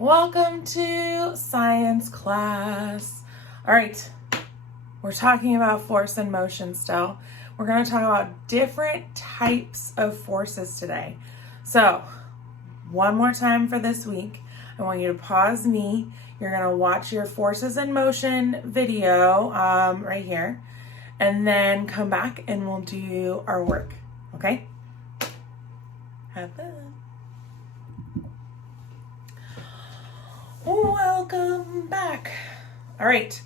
Welcome to science class. All right, we're talking about force and motion still. We're going to talk about different types of forces today. So, one more time for this week, I want you to pause me. You're going to watch your forces and motion video right here, and then come back and we'll do our work, okay? Have fun. Welcome back. All right.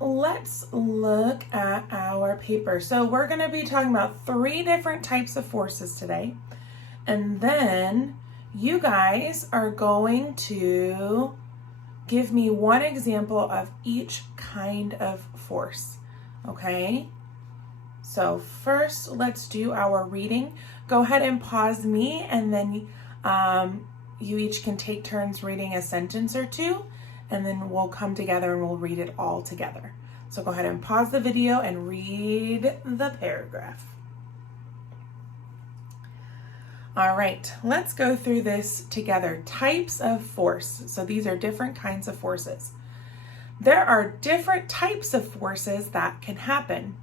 Let's look at our paper. So we're going to be talking about 3 different types of forces today. And then you guys are going to give me one example of each kind of force. Okay? So first, let's do our reading. Go ahead and pause me, and then you each can take turns reading a sentence or two, and then we'll come together and we'll read it all together. So go ahead and pause the video and read the paragraph. All right, let's go through this together. Types of force. So these are different kinds of forces. There are different types of forces that can happen.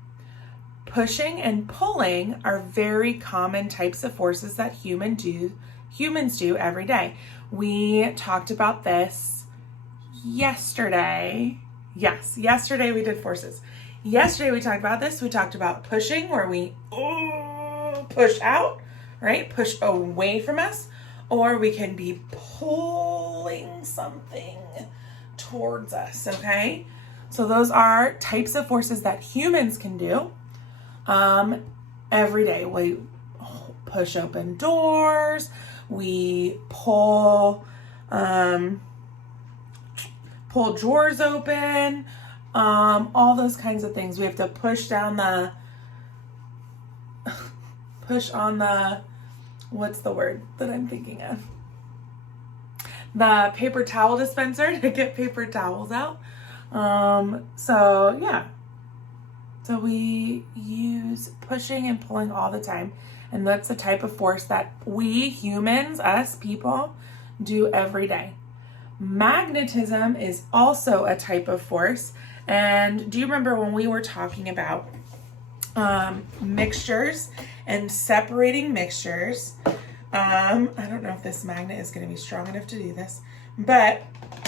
Pushing and pulling are very common types of forces that humans do every day. We talked about this yesterday. Yes, yesterday we did forces. Yesterday we talked about this. We talked about pushing, where we push out, right? Push away from us, or we can be pulling something towards us, okay? So those are types of forces that humans can do every day. We push open doors, we pull drawers open, all those kinds of things. We have to push on the, what's the word that I'm thinking of? The paper towel dispenser to get paper towels out. So yeah. So we use pushing and pulling all the time. And that's the type of force that we humans, us people, do every day. Magnetism is also a type of force. And do you remember when we were talking about mixtures and separating mixtures? I don't know if this magnet is going to be strong enough to do this, but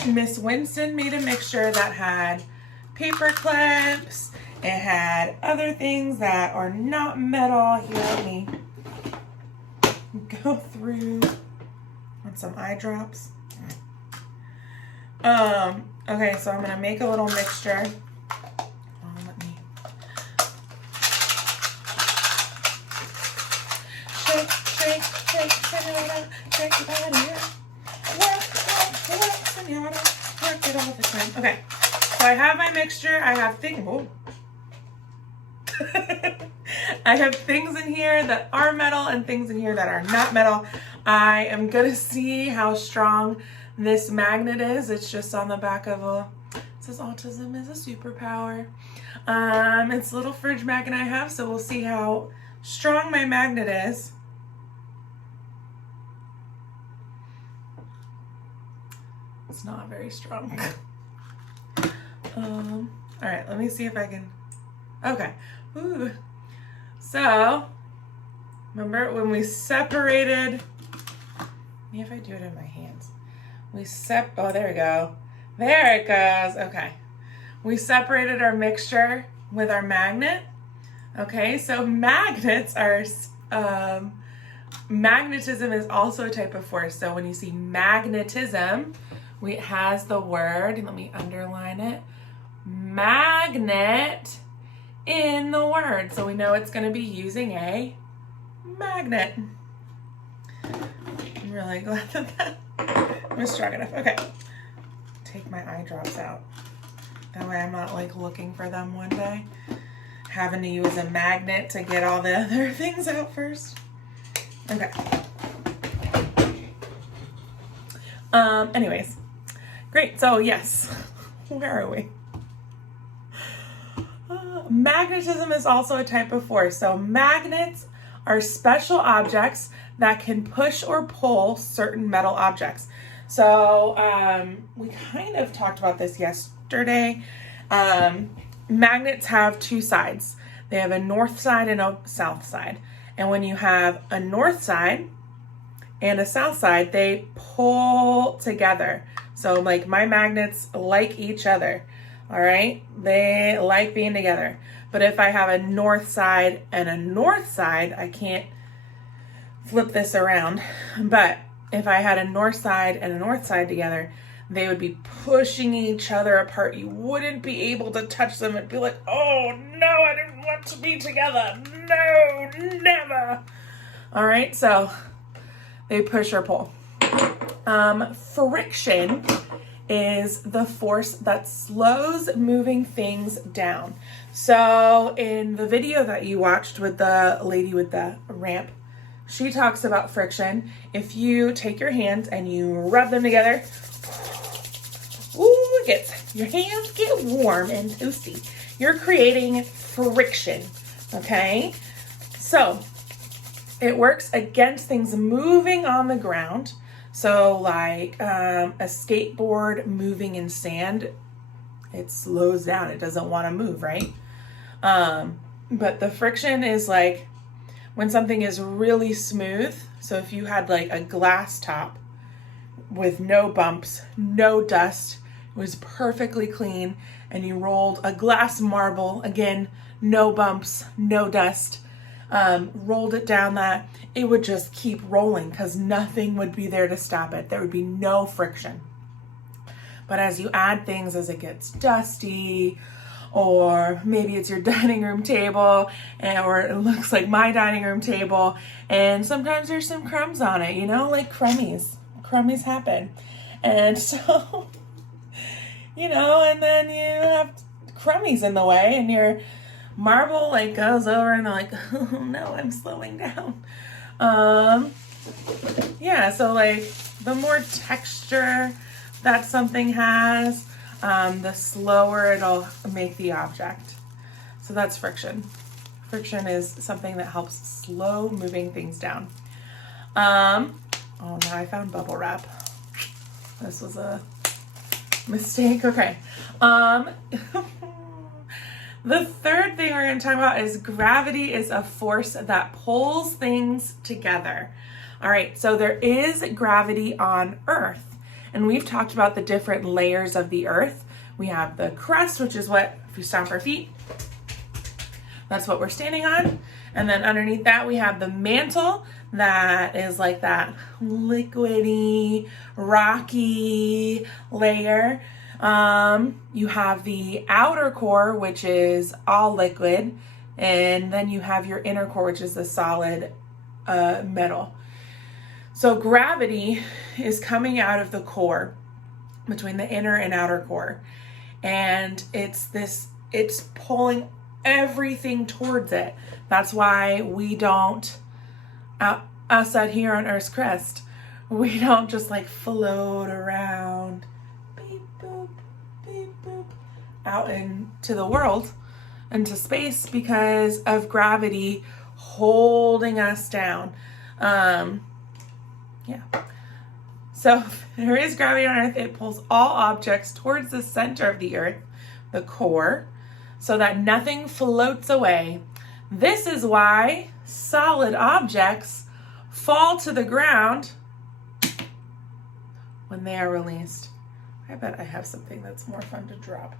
Miss Winston made a mixture that had paper clips. It had other things that are not metal. Here, let me go through on some eye drops. Okay, so I'm gonna make a little mixture. Let me shake it out, shake your body out. Work, senora, work it all the time. Okay, so I have my mixture. I have things. Oh. I have things in here that are metal and things in here that are not metal. I am gonna see how strong this magnet is. It's just on the back of it says autism is a superpower. It's a little fridge magnet I have, so we'll see how strong my magnet is. It's not very strong. All right, let me see if I can. Okay. Ooh. So, remember when we separated, maybe if I do it in my hands. Oh, there we go. There it goes. Okay. We separated our mixture with our magnet. Okay, so magnets are, magnetism is also a type of force. So when you see magnetism, it has the word, let me underline it, magnet in the word. So we know it's going to be using a magnet. I'm really glad that was strong enough. Okay. Take my eye drops out. That way I'm not like looking for them one day, having to use a magnet to get all the other things out first. Okay. Anyways. Great. So yes. Where are we? Magnetism is also a type of force. So magnets are special objects that can push or pull certain metal objects. So we kind of talked about this yesterday. Magnets have two sides. They have a north side and a south side. And when you have a north side and a south side, they pull together. So like my magnets like each other. All right. They like being together. But if I have a north side and a north side, I can't flip this around. But if I had a north side and a north side together, they would be pushing each other apart. You wouldn't be able to touch them. It'd be like, oh no, I didn't want to be together. No, never. All right, so they push or pull. Friction is the force that slows moving things down. So in the video that you watched with the lady with the ramp, she talks about friction. If you take your hands and you rub them together, ooh, your hands get warm and toasty. You're creating friction, okay? So it works against things moving on the ground. So like a skateboard moving in sand, it slows down. It doesn't want to move, right? But the friction is like when something is really smooth. So if you had like a glass top with no bumps, no dust, it was perfectly clean, and you rolled a glass marble, again, no bumps, no dust, rolled it down that, it would just keep rolling because nothing would be there to stop it. There would be no friction. But as you add things, as it gets dusty, or maybe it's your dining room table, or it looks like my dining room table, and sometimes there's some crumbs on it, like crummies. Crummies happen. And so, and then you have crummies in the way, and your marble like goes over and they're like, oh no, I'm slowing down. So like the more texture that something has, the slower it'll make the object. So that's friction. Friction is something that helps slow moving things down. Oh no, I found bubble wrap. This was a mistake. Okay. The third thing we're going to talk about is gravity is a force that pulls things together. All right, so there is gravity on Earth, and we've talked about the different layers of the Earth. We have the crust, which is what, if you stomp our feet, that's what we're standing on. And then underneath that, we have the mantle that is like that liquidy, rocky layer. You have the outer core, which is all liquid, and then you have your inner core, which is the solid metal. So gravity is coming out of the core between the inner and outer core, and it's pulling everything towards it. That's why we don't, us out here on Earth's crust, we don't just like float around out into the world, into space, because of gravity holding us down. So there is gravity on Earth. It pulls all objects towards the center of the Earth, the core, so that nothing floats away. This is why solid objects fall to the ground when they are released. I bet I have something that's more fun to drop.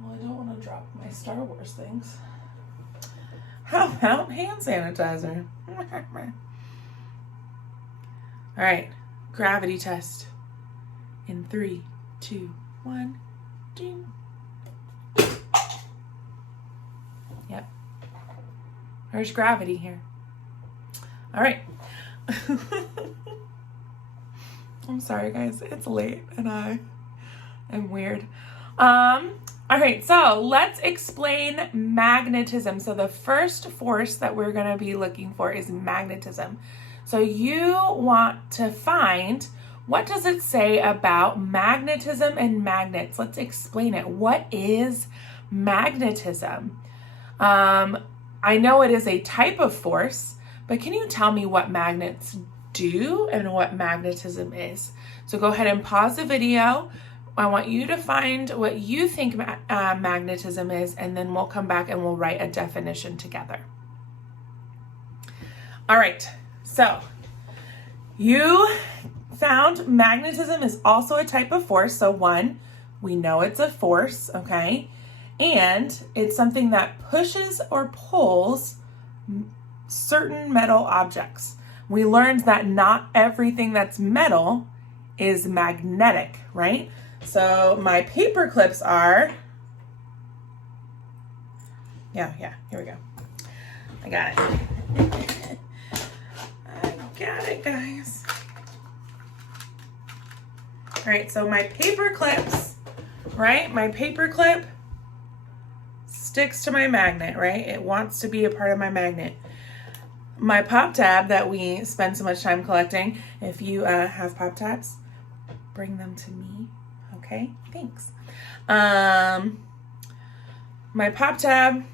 Well, I don't want to drop my Star Wars things. How about hand sanitizer? All right, gravity test. In 3, 2, 1, ding. Yep. There's gravity here. All right. I'm sorry, guys. It's late and I am weird. All right, so let's explain magnetism. So the first force that we're going to be looking for is magnetism. So you want to find, what does it say about magnetism and magnets? Let's explain it. What is magnetism? I know it is a type of force, but can you tell me what magnets do and what magnetism is. So go ahead and pause the video. I want you to find what you think magnetism is, and then we'll come back and we'll write a definition together. All right, so you found magnetism is also a type of force. So one, we know it's a force, okay? And it's something that pushes or pulls certain metal objects. We learned that not everything that's metal is magnetic, right? So my paper clips are, here we go. I got it. I got it, guys. All right, so my paper clips, right? My paper clip sticks to my magnet, right? It wants to be a part of my magnet. My pop tab that we spend so much time collecting, if you have pop tabs, bring them to me, okay? Thanks. My pop tab,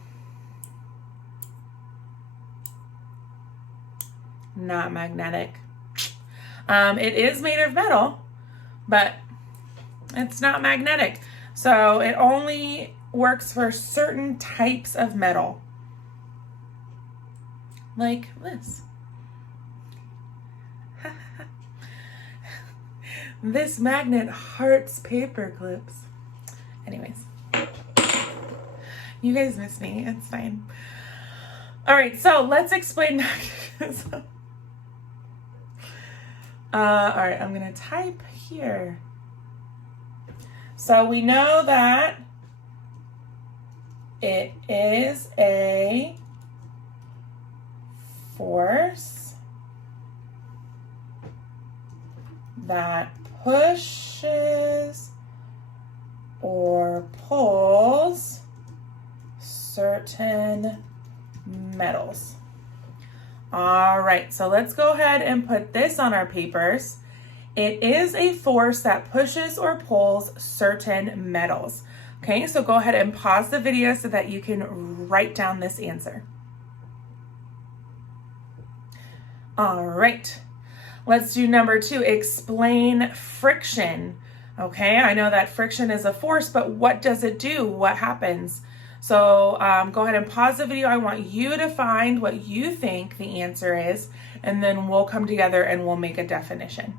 not magnetic. It is made of metal, but it's not magnetic. So it only works for certain types of metal. Like this. This magnet hearts paper clips. Anyways, you guys miss me. It's fine. All right, so let's explain magnetism. All right, I'm gonna type here. So we know that it is a force that pushes or pulls certain metals. All right, so let's go ahead and put this on our papers. It is a force that pushes or pulls certain metals. Okay, so go ahead and pause the video so that you can write down this answer. All right, let's do number 2, explain friction. Okay, I know that friction is a force, but what does it do? What happens? So go ahead and pause the video. I want you to find what you think the answer is, and then we'll come together and we'll make a definition.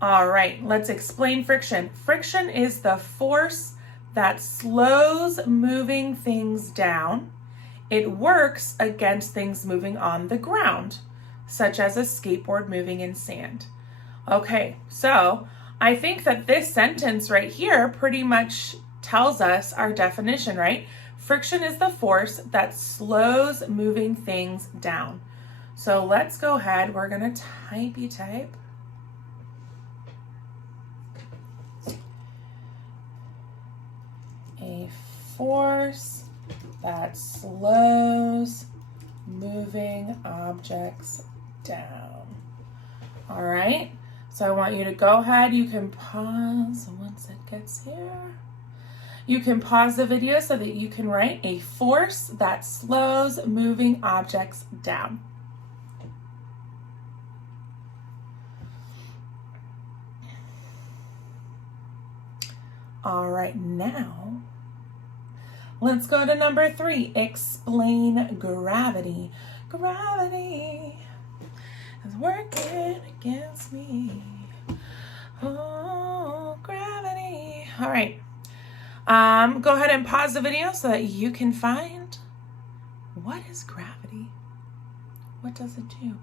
All right, let's explain friction. Friction is the force that slows moving things down. It works against things moving on the ground, such as a skateboard moving in sand. Okay, so I think that this sentence right here pretty much tells us our definition, right? Friction is the force that slows moving things down. So let's go ahead. We're gonna type. A force that slows moving objects down. All right, so I want you to go ahead. You can pause once it gets here. You can pause the video so that you can write a force that slows moving objects down. All right, now let's go to number 3, explain gravity. Gravity is working against me. Oh, gravity. All right. Go ahead and pause the video so that you can find what is gravity? What does it do?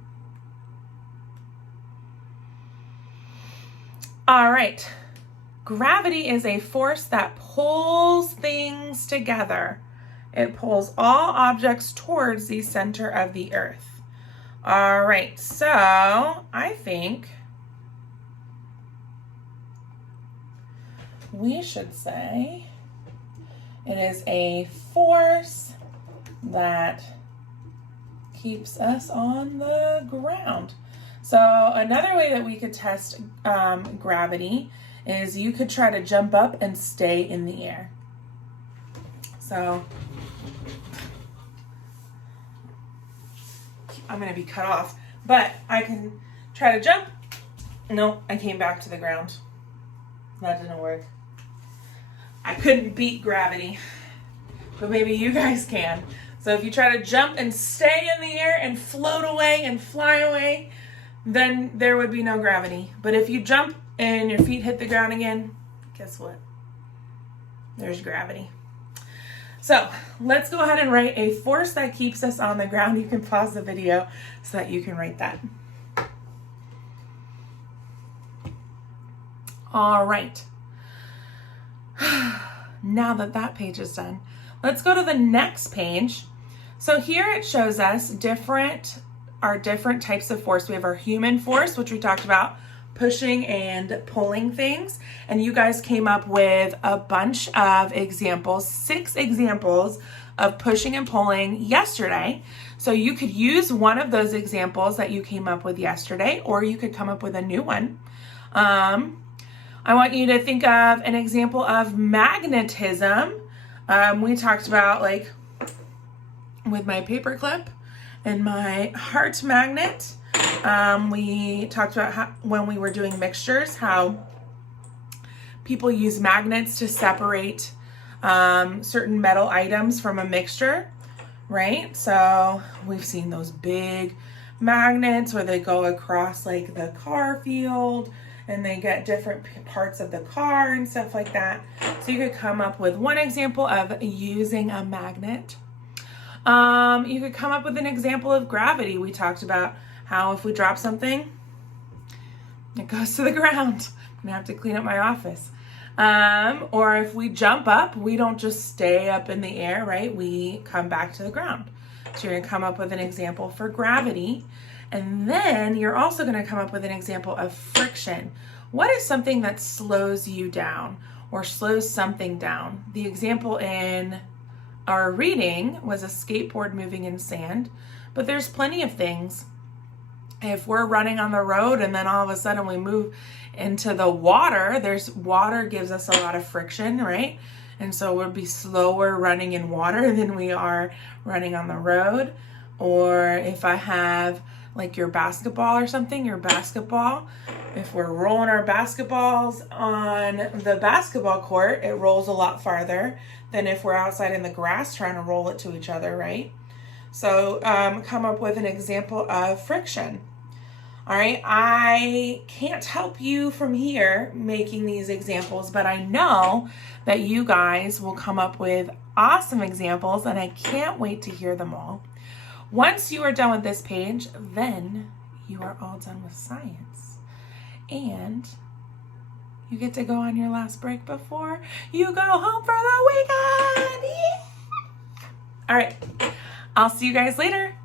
All right. Gravity is a force that pulls things together. It pulls all objects towards the center of the earth. All right, so I think we should say it is a force that keeps us on the ground. So another way that we could test gravity is you could try to jump up and stay in the air. So I'm going to be cut off. But I can try to jump. No, I came back to the ground. That didn't work. I couldn't beat gravity. But maybe you guys can. So if you try to jump and stay in the air and float away and fly away, then there would be no gravity. But if you jump and your feet hit the ground again, guess what? There's gravity. So let's go ahead and write a force that keeps us on the ground. You can pause the video so that you can write that. All right. Now that that page is done, let's go to the next page. So here it shows us our different types of force. We have our human force, which we talked about, pushing and pulling things. And you guys came up with a bunch of examples, 6 examples of pushing and pulling yesterday. So you could use one of those examples that you came up with yesterday, or you could come up with a new one. I want you to think of an example of magnetism. We talked about, like, with my paper clip and my heart magnet. We talked about how, when we were doing mixtures, how people use magnets to separate certain metal items from a mixture, right? So we've seen those big magnets where they go across, like, the car field, and they get different parts of the car and stuff like that. So you could come up with one example of using a magnet. You could come up with an example of gravity. We talked about how if we drop something, it goes to the ground. I'm gonna have to clean up my office. Or if we jump up, we don't just stay up in the air, right? We come back to the ground. So you're gonna come up with an example for gravity. And then you're also going to come up with an example of friction. What is something that slows you down or slows something down? The example in our reading was a skateboard moving in sand, but there's plenty of things. If we're running on the road and then all of a sudden we move into the water, water gives us a lot of friction, right? And so we'll be slower running in water than we are running on the road. Or if I have, like, your basketball or something, if we're rolling our basketballs on the basketball court, it rolls a lot farther than if we're outside in the grass trying to roll it to each other, right? So come up with an example of friction. All right, I can't help you from here making these examples, but I know that you guys will come up with awesome examples, and I can't wait to hear them all. Once you are done with this page, then you are all done with science. And you get to go on your last break before you go home for the weekend. Yeah. All right, I'll see you guys later.